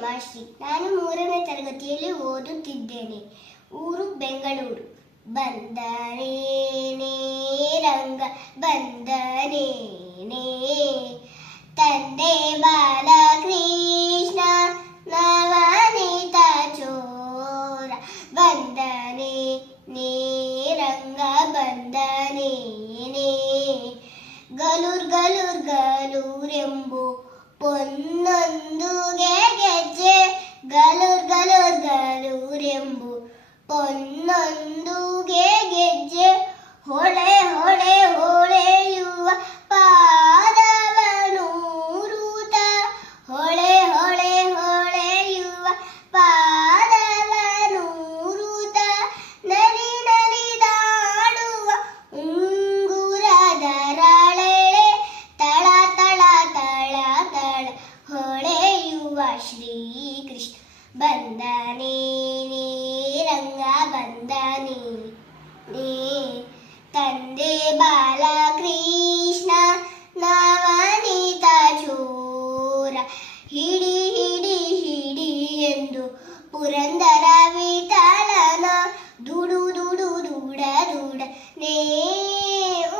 ಹೇಮಾಶ್ರೀ ನಾನು ಮೂರನೇ ತರಗತಿಯಲ್ಲಿ ಓದುತ್ತಿದ್ದೇನೆ. ಊರು ಬೆಂಗಳೂರು. ಬಂದನೇನೇ ರಂಗ ಬಂದನೇನೇ ತಂದೆ ಬಾಲಕೃಷ್ಣ, ನವನೀತ ಚೋರ. ಬಂದನೆ ನೇ ರಂಗ ಬಂದನೇನೇ ಗಲೂರ್ ಗಲೂರ್ ಗಲೂರ್ ಎಂಬು ಪೊನ್ನೊಂದು ಗೆಜ್ಜೆ ಗಲುರ್ ಗಲುರ್ ಗಲೂರೆಂಬು ಪೊನ್ನೊಂದು ಗೆಜ್ಜೆ ಹೊಳೆ ಹೊಳೆ ಹೊಳೆಯುವ ಪಾದವ ನೂರುತ ಹೊಳೆ ಹೊಳೆ ಹೊಳೆಯುವ ಪಾದವ ನೂರುತ ನಲಿ ನಲಿದಾಡುವ ಉಂಗುರದರಳೆ ತಳ ತಳ ತಳ ತಳ ಹೊಳೆಯುವ ಶ್ರೀಕೃಷ್ಣ ಬಂದನೇ ನೇ ರಂಗ ಬಂದನೇ ನೇ ತಂದೆ ಬಾಲಕೃಷ್ಣ ನವನೀತ ಚೋರ ಹಿಡಿ ಹಿಡಿ ಹಿಡಿ ಎಂದು ಪುರಂದರ ವಿಠಲನ ದುಡು ದುಡು ದುಡ ದುಡ ನೇ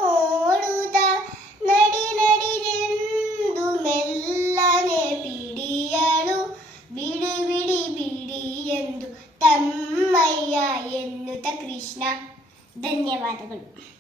ಓಡುತ್ತ ನಡಿ ನಡಿದೆಂದು ಮೆಲ್ಲನೆ ಬಿಡಿಯಲು ಬಿಡಿ ಬಿಡಿ ಬಿಡಿ ಎಂದು ತಮ್ಮಯ್ಯ ಎನ್ನುತ್ತ ಕೃಷ್ಣ. ಧನ್ಯವಾದಗಳು.